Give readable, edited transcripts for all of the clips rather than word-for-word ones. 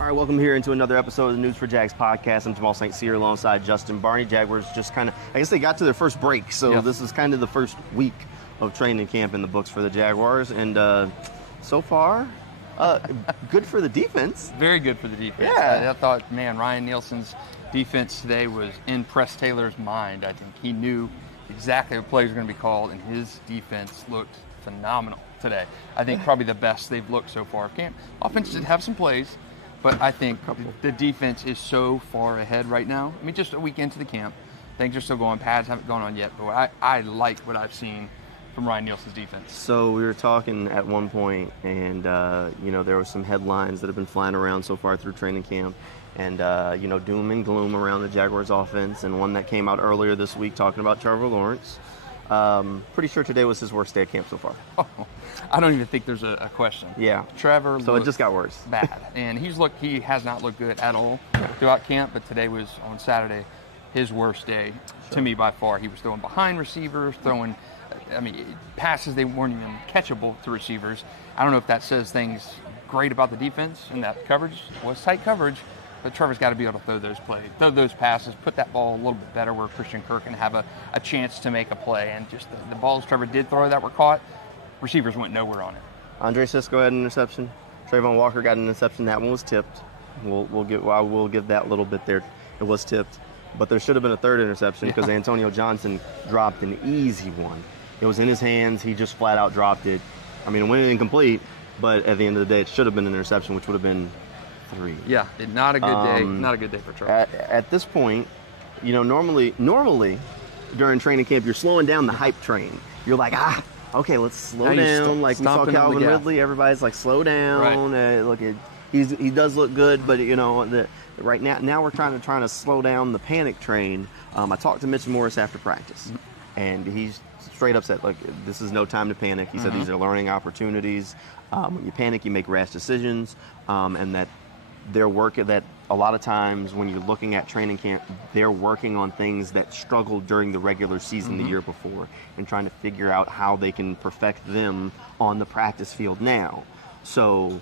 All right, welcome here into another episode of the News4JAGs podcast. I'm Jamal St here alongside Justin Barney. Jaguars just kind of, I guess they got to their first break, so This is kind of the first week of training camp in the books for the Jaguars, and so far, good for the defense. Very good for the defense. Yeah. I thought, man, Ryan Nielsen's defense today was in Press Taylor's mind. I think he knew exactly what plays were going to be called, and his defense looked phenomenal today. I think probably the best they've looked so far. Offense did have some plays, but I think the defense is so far ahead right now. I mean, just a week into the camp, things are still going. Pads haven't gone on yet, but I like what I've seen from Ryan Nielsen's defense. So we were talking at one point, and there were some headlines that have been flying around so far through training camp, and doom and gloom around the Jaguars offense, and one that came out earlier this week talking about Trevor Lawrence. Pretty sure today was his worst day at camp so far. Oh, I don't even think there's a question. Yeah. Trevor. So it just got worse. Bad, and he has not looked good at all throughout camp. But today was on Saturday, his worst day to me by far. He was throwing behind receivers, throwing, passes they weren't even catchable to receivers. I don't know if that says things great about the defense, and that coverage was tight coverage. But Trevor's got to be able to throw those passes, put that ball a little bit better where Christian Kirk can have a chance to make a play. And just the balls Trevor did throw that were caught, receivers went nowhere on it. Andre Cisco had an interception. Trayvon Walker got an interception. That one was tipped. We'll give that little bit there. It was tipped. But there should have been a third interception because Antonio Johnson dropped an easy one. It was in his hands. He just flat out dropped it. It went incomplete, but at the end of the day, it should have been an interception, which would have been 3. Yeah, not a good day. Not a good day for Trevor. At this point, normally during training camp, you're slowing down the hype train. You're like, okay, let's slow down. Like we saw Calvin Ridley, everybody's like, slow down. Right. He does look good, but right now we're trying to slow down the panic train. I talked to Mitch Morris after practice, and he's straight up said, look, this is no time to panic. He said these are learning opportunities. When you panic, you make rash decisions, and that that a lot of times when you're looking at training camp, they're working on things that struggled during the regular season the year before and trying to figure out how they can perfect them on the practice field now. So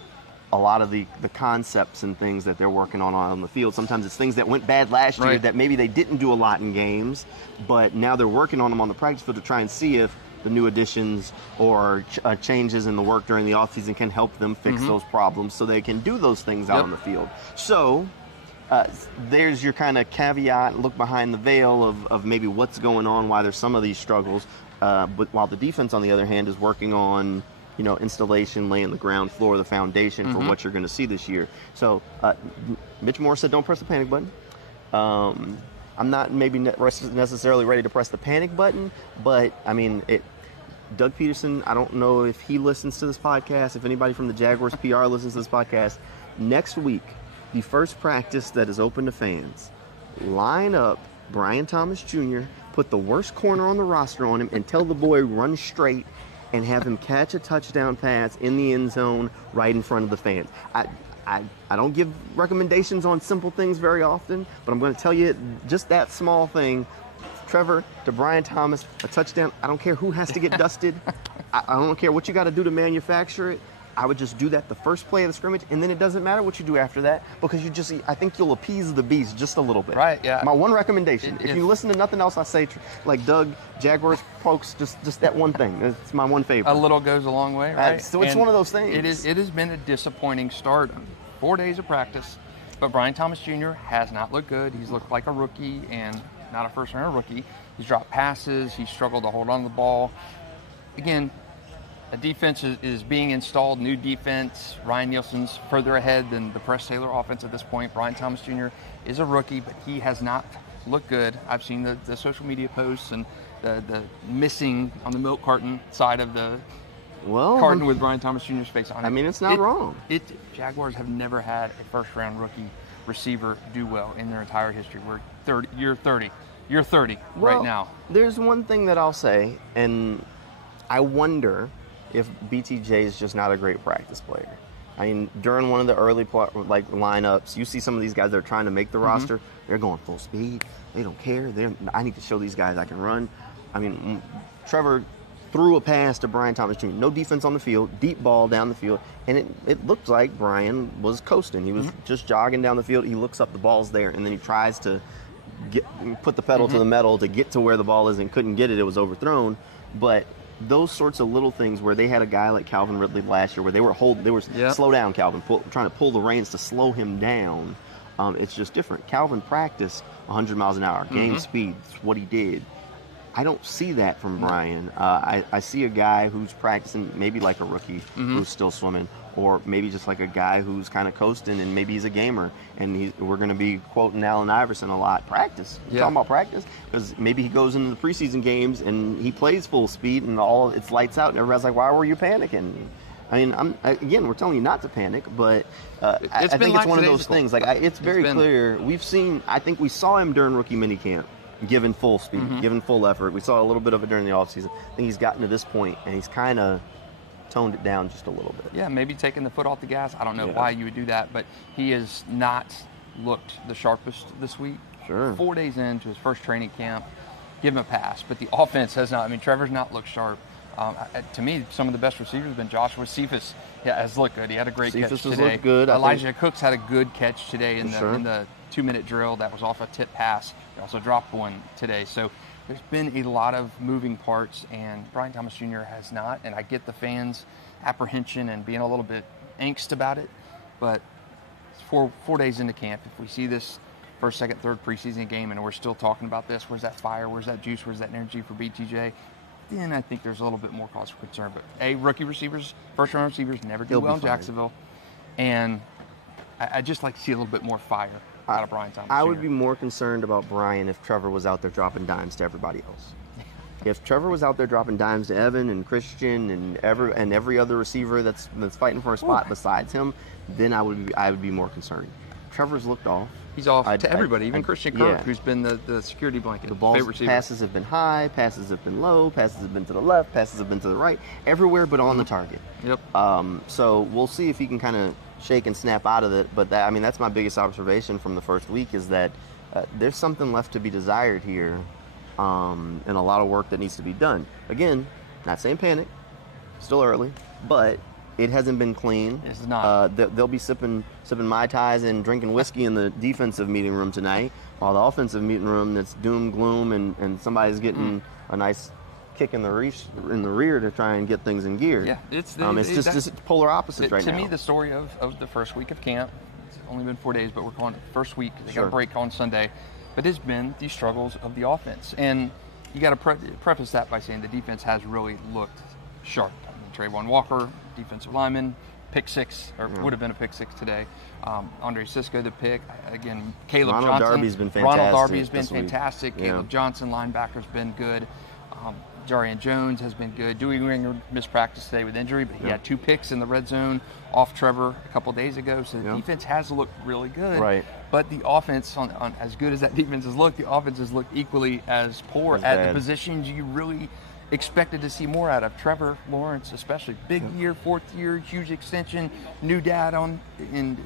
a lot of the concepts and things that they're working on the field, sometimes it's things that went bad last year that maybe they didn't do a lot in games, but now they're working on them on the practice field to try and see if the new additions or changes in the work during the offseason can help them fix those problems so they can do those things out on the field. So there's your kind of caveat, look behind the veil of maybe what's going on, why there's some of these struggles, but while the defense, on the other hand, is working on installation, laying the ground floor, the foundation for what you're going to see this year. So Mitch Morris said don't press the panic button. I'm not maybe necessarily ready to press the panic button, but Doug Peterson, I don't know if he listens to this podcast, if anybody from the Jaguars PR listens to this podcast. Next week, the first practice that is open to fans, line up Brian Thomas Jr., put the worst corner on the roster on him, and tell the boy run straight and have him catch a touchdown pass in the end zone right in front of the fans. I don't give recommendations on simple things very often, but I'm going to tell you just that small thing. Trevor to Brian Thomas, a touchdown. I don't care who has to get dusted. I don't care what you got to do to manufacture it. I would just do that the first play of the scrimmage, and then it doesn't matter what you do after that because I think you'll appease the beast just a little bit. Right, yeah. My one recommendation, if you listen to nothing else I say, like Doug, Jaguars folks, just that one thing. It's my one favorite. A little goes a long way, right? So it's one of those things. It has been a disappointing start. 4 days of practice, but Brian Thomas Jr. has not looked good. He's looked like a rookie and not a first-round rookie. He's dropped passes. He's struggled to hold on to the ball. Again, a defense is being installed, new defense. Ryan Nielsen's further ahead than the Press Taylor offense at this point. Brian Thomas Jr. is a rookie, but he has not looked good. I've seen the social media posts and the missing on the milk carton side of the carton with Brian Thomas Jr.'s face on it. It's not wrong. Jaguars have never had a first-round rookie receiver do well in their entire history. You're 30 right now. There's one thing that I'll say, and I wonder if BTJ is just not a great practice player. During one of the early lineups, you see some of these guys that are trying to make the roster. They're going full speed. They don't care. I need to show these guys I can run. Trevor threw a pass to Brian Thomas Jr. No defense on the field, deep ball down the field, and it looked like Brian was coasting. He was just jogging down the field. He looks up, the ball's there, and then he tries to put the pedal to the metal to get to where the ball is and couldn't get it. It was overthrown. But those sorts of little things where they had a guy like Calvin Ridley last year where they were slow down Calvin, trying to pull the reins to slow him down. It's just different. Calvin practiced 100 miles an hour, gained speed. It's what he did. I don't see that from Brian. I see a guy who's practicing maybe like a rookie who's still swimming, or maybe just like a guy who's kind of coasting and maybe he's a gamer. And we're going to be quoting Allen Iverson a lot. Practice. You're talking about practice? Because maybe he goes into the preseason games and he plays full speed and it's lights out and everybody's like, why were you panicking? I mean, again, we're telling you not to panic, but I think it's one of those things. Like it's very clear. I think we saw him during rookie minicamp, given full speed, given full effort. We saw a little bit of it during the offseason. I think he's gotten to this point, and he's kind of toned it down just a little bit. Yeah, maybe taking the foot off the gas. I don't know why you would do that, but he has not looked the sharpest this week. Sure. 4 days into his first training camp, give him a pass. But the offense has not. I mean, Trevor's not looked sharp. To me, some of the best receivers have been Joshua Cephas. Has looked good. He had a great catch today. Cephas looked good. Elijah Cooks had a good catch today in the 2-minute drill. That was off a tip pass. He also dropped one today. So there's been a lot of moving parts, and Brian Thomas Jr. has not. And I get the fans' apprehension and being a little bit angst about it. But it's four days into camp. If we see this first, second, third preseason game and we're still talking about this, where's that fire? Where's that juice? Where's that energy for BTJ? Then I think there's a little bit more cause for concern. But rookie receivers, first-round receivers never do well in Jacksonville. And I just like to see a little bit more fire out of Brian Thomas Jr. I would be more concerned about Brian if Trevor was out there dropping dimes to everybody else. If Trevor was out there dropping dimes to Evan and Christian and every other receiver that's fighting for a spot besides him, then I would be more concerned. Trevor's looked off. He's off to everybody, even Christian Kirk, who's been the security blanket. The passes have been high, passes have been low, passes have been to the left, passes have been to the right, everywhere but on the target. Yep. So we'll see if he can kind of shake and snap out of it. But that's my biggest observation from the first week is that there's something left to be desired here, and a lot of work that needs to be done. Again, not saying panic, still early, but it hasn't been clean. It's not. They'll be sipping Mai Tais and drinking whiskey in the defensive meeting room tonight, while the offensive meeting room that's doom, gloom, and somebody's getting a nice kick in the rear to try and get things in gear. Yeah, it's just polar opposites right now. To me, the story of the first week of camp, it's only been 4 days, but we're calling it the first week. They got a break on Sunday. But it's been the struggles of the offense. And you got to preface that by saying the defense has really looked sharp. Trayvon Walker, defensive lineman, pick six, or would have been a pick six today. Andre Sisco, the pick. Again, Caleb Ronald Johnson. Darby's been fantastic. Ronald Darby has been fantastic. Yeah. Caleb Johnson, linebacker's been good. Jarian Jones has been good. Dewey Ringer missed practice today with injury, but he had 2 picks in the red zone off Trevor a couple days ago. So the defense has looked really good. Right. But the offense, on as good as that defense has looked, the offense has looked equally as poor at the positions you really expected to see more out of. Trevor Lawrence, especially, big year, 4th year, huge extension, new dad on, and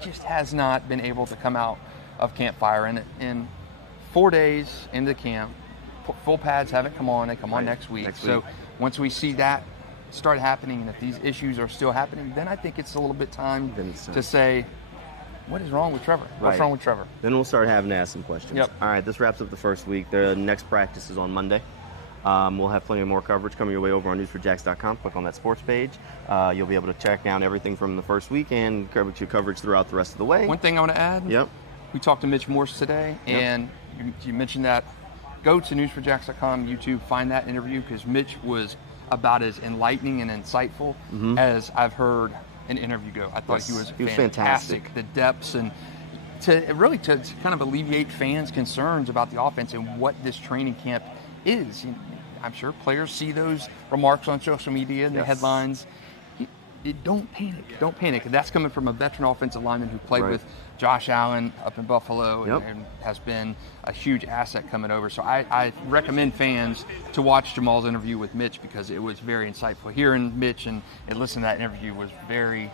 just has not been able to come out of campfire. And in 4 days into camp, full pads haven't come on. They come on next week. So once we see that start happening, and if these issues are still happening, then I think it's a little bit time to say, what is wrong with Trevor? What's wrong with Trevor? Then we'll start having to ask some questions. Yep. All right, this wraps up the first week. The next practice is on Monday. We'll have plenty of more coverage coming your way over on News4JAGs.com. Click on that sports page. You'll be able to check down everything from the first week and coverage throughout the rest of the way. One thing I want to add. Yep. We talked to Mitch Morse today, and you mentioned that. Go to News4JAGs.com, YouTube, find that interview, because Mitch was about as enlightening and insightful as I've heard an interview go. I thought he was fantastic. The depths and to kind of alleviate fans' concerns about the offense and what this training camp is. I'm sure players see those remarks on social media and the headlines. Don't panic. Don't panic. That's coming from a veteran offensive lineman who played with Josh Allen up in Buffalo and has been a huge asset coming over. So I recommend fans to watch Jamal's interview with Mitch, because it was very insightful. Hearing Mitch and listening to that interview was very,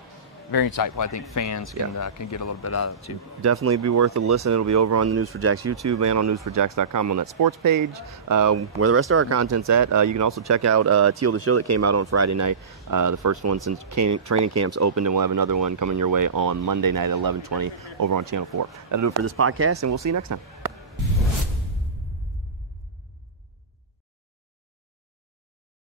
very insightful. I think fans can get a little bit out of it too. Definitely be worth a listen. It'll be over on the News4JAGs YouTube and on News4JAGs.com on that sports page, where the rest of our content's at. You can also check out Teal the Show that came out on Friday night, the first one since training camps opened, and we'll have another one coming your way on Monday night at 11:20 over on Channel 4. That'll do it for this podcast, and we'll see you next time.